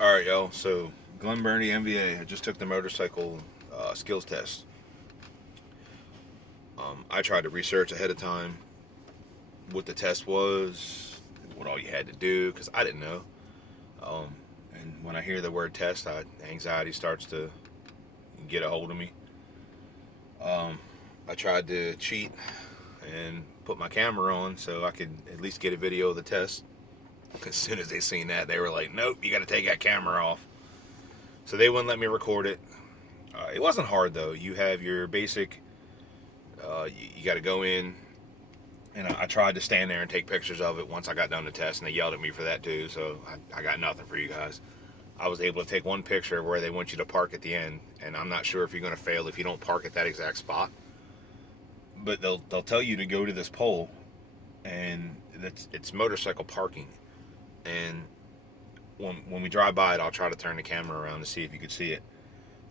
All right, y'all. So, Glen Burnie MVA. I just took the motorcycle skills test. I tried to research ahead of time what the test was, what all you had to do, because I didn't know. Um, and when I hear the word test, anxiety starts to get a hold of me. Um, I tried to cheat and put my camera on so I could at least get a video of the test. As soon as they seen that, they were like, "Nope, you got to take that camera off." So they wouldn't let me record it. It wasn't hard though. You have your basic. You got to go in, and I tried to stand there and take pictures of it once I got done the test, and they yelled at me for that too. So I got nothing for you guys. I was able to take one picture where they want you to park at the end, and I'm not sure if you're going to fail if you don't park at that exact spot. But they'll tell you to go to this pole, and it's motorcycle parking. And when we drive by it, I'll try to turn the camera around to see if you could see it.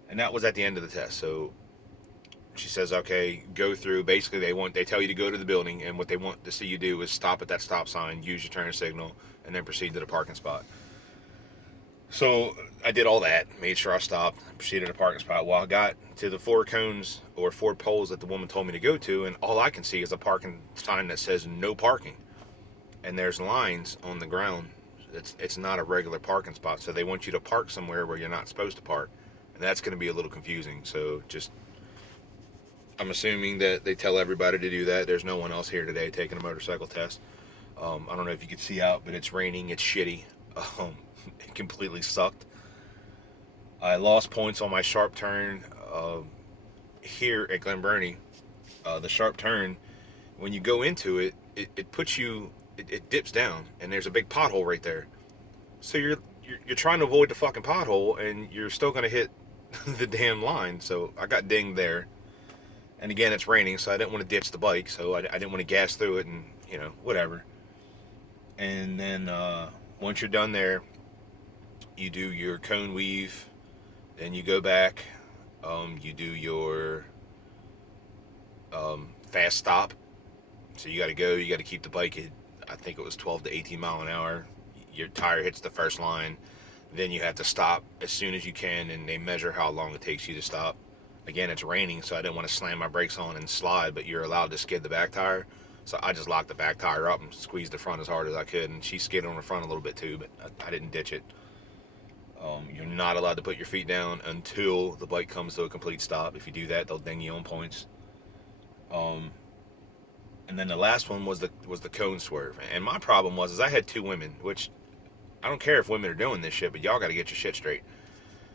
And that was at the end of the test. So she says, okay, go through. Basically, they tell you to go to the building, and what they want to see you do is stop at that stop sign, use your turn signal, and then proceed to the parking spot. So I did all that, made sure I stopped, proceeded to the parking spot. Well, I got to the four cones or four poles that the woman told me to go to, and all I can see is a parking sign that says no parking. And there's lines on the ground. It's not a regular parking spot, so they want you to park somewhere where you're not supposed to park, and that's going to be a little confusing. So just I'm assuming that they tell everybody to do that. There's no one else here today taking a motorcycle test. I don't know if you could see out, but it's raining. It's shitty. It completely sucked. I lost points on my sharp turn here at Glen Burnie. The sharp turn, when you go into it, it puts you, it dips down, and there's a big pothole right there. So you're trying to avoid the fucking pothole, and you're still gonna hit the damn line. So I got dinged there. And again, it's raining, so I didn't want to ditch the bike, so I didn't want to gas through it, and whatever. And then once you're done there, you do your cone weave, then you go back, you do your fast stop. So you got to go, you got to keep the bike at, I think it was 12 to 18 mile an hour. Your tire hits the first line, then you have to stop as soon as you can, and they measure how long it takes you to stop. Again, it's raining, so I didn't want to slam my brakes on and slide, but you're allowed to skid the back tire. So I just locked the back tire up and squeezed the front as hard as I could, and she skidded on the front a little bit too, but I didn't ditch it. You're not allowed to put your feet down until the bike comes to a complete stop. If you do that, they'll ding you on points. And then the last one was the cone swerve. And my problem was I had two women, which I don't care if women are doing this shit, but y'all got to get your shit straight.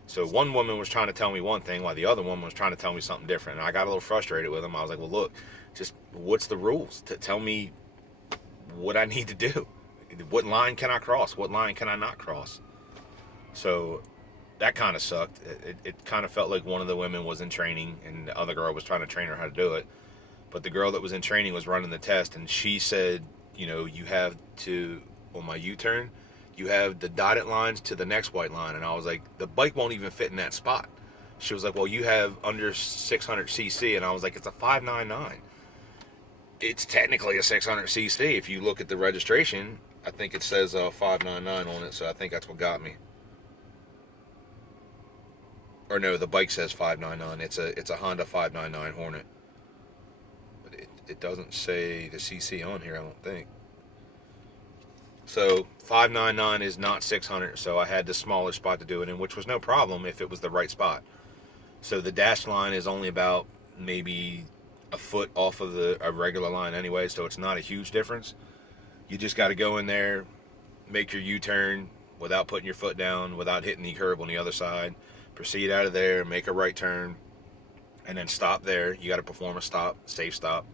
So one woman was trying to tell me one thing while the other woman was trying to tell me something different. And I got a little frustrated with them. I was like, well, look, just what's the rules? Tell me what I need to do. What line can I cross? What line can I not cross? So that kind of sucked. It kind of felt like one of the women was in training and the other girl was trying to train her how to do it. But the girl that was in training was running the test, and she said, you have to, on my U-turn, you have the dotted lines to the next white line. And I was like, the bike won't even fit in that spot. She was like, well, you have under 600cc. And I was like, it's a 599. It's technically a 600cc. If you look at the registration, I think it says 599 on it. So I think that's what got me. Or no, the bike says 599. It's a Honda 599 Hornet. But it doesn't say the CC on here, I don't think. So 599 is not 600, so I had the smaller spot to do it in, which was no problem if it was the right spot. So the dash line is only about maybe a foot off of a regular line anyway, so it's not a huge difference. You just got to go in there, make your U-turn without putting your foot down, without hitting the curb on the other side. Proceed out of there, make a right turn, and then stop there. You got to perform a stop, safe stop.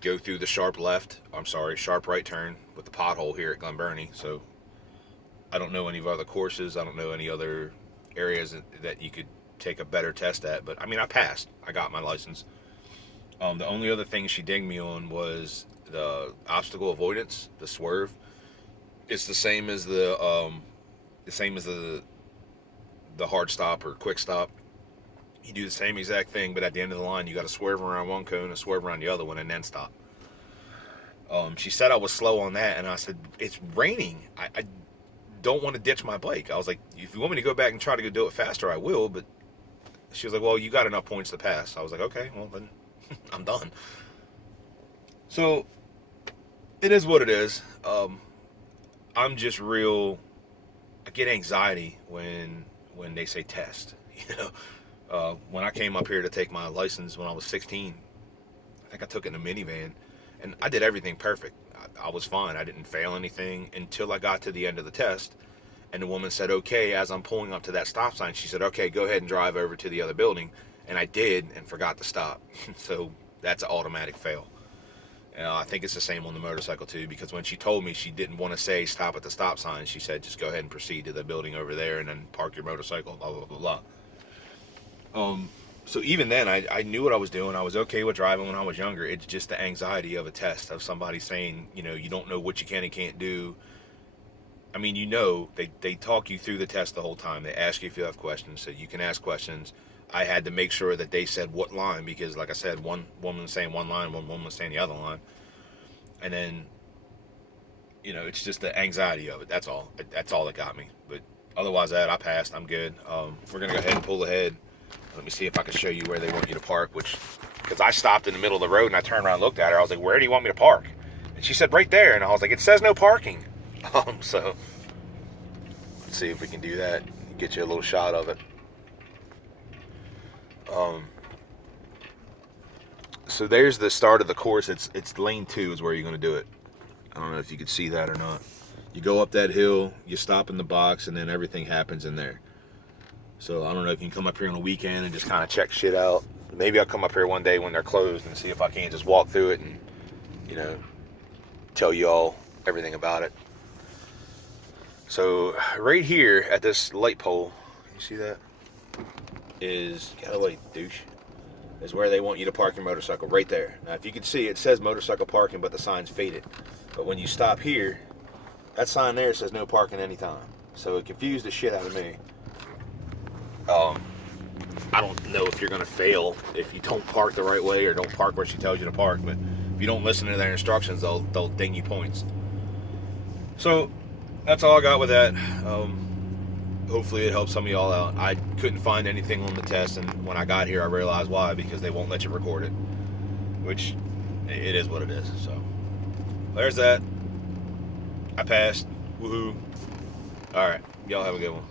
Go through the sharp right turn with the pothole here at Glen Burnie. So I don't know any other courses. I don't know any other areas that you could take a better test at. But I mean, I passed. I got my license. The only other thing she dinged me on was the obstacle avoidance, the swerve. It's the same as the hard stop or quick stop. You do the same exact thing, but at the end of the line, you got to swerve around one cone and swerve around the other one and then stop. She said I was slow on that, and I said, it's raining. I don't want to ditch my bike. I was like, if you want me to go back and try to go do it faster, I will. But she was like, well, you got enough points to pass. I was like, okay, well then I'm done. So it is what it is. I'm just real. I get anxiety when they say test. You know, when I came up here to take my license when I was 16, I think I took it in a minivan, and I did everything perfect. I was fine. I didn't fail anything until I got to the end of the test, and the woman said, okay, as I'm pulling up to that stop sign, she said, okay, go ahead and drive over to the other building, and I did and forgot to stop. So that's an automatic fail. I think it's the same on the motorcycle too, because when she told me, she didn't want to say stop at the stop sign. She said, just go ahead and proceed to the building over there and then park your motorcycle, blah, blah, blah, blah. So even then, I knew what I was doing. I was okay with driving when I was younger. It's just the anxiety of a test, of somebody saying, you know, you don't know what you can and can't do. I mean, you know, they talk you through the test the whole time. They ask you if you have questions, so you can ask questions. I had to make sure that they said what line, because like I said, one woman was saying one line, one woman was saying the other line. And then, you know, it's just the anxiety of it. That's all. That's all that got me. But otherwise, I passed. I'm good. We're going to go ahead and pull ahead. Let me see if I can show you where they want you to park, because I stopped in the middle of the road and I turned around and looked at her. I was like, where do you want me to park? And she said, right there. And I was like, it says no parking. So let's see if we can do that. Get you a little shot of it. So there's the start of the course. It's lane 2 is where you're going to do it. I don't know if you could see that or not. You go up that hill, you stop in the box, and then everything happens in there. So I don't know if you can come up here on a weekend and just kind of check shit out. Maybe I'll come up here one day when they're closed and see if I can just walk through it and, you know, tell you all everything about it. So right here at this light pole, you see that? Is, get away, douche, is where they want you to park your motorcycle, right there. Now if you can see, it says motorcycle parking, but the sign's faded. But when you stop here, that sign there says no parking anytime. So it confused the shit out of me. I don't know if you're going to fail if you don't park the right way or don't park where she tells you to park, but if you don't listen to their instructions, they'll ding you points. So that's all I got with that. Hopefully it helps some of y'all out. I couldn't find anything on the test, and when I got here I realized why, because they won't let you record it, which it is what it is. So there's that. I passed. Woohoo. Alright, y'all have a good one.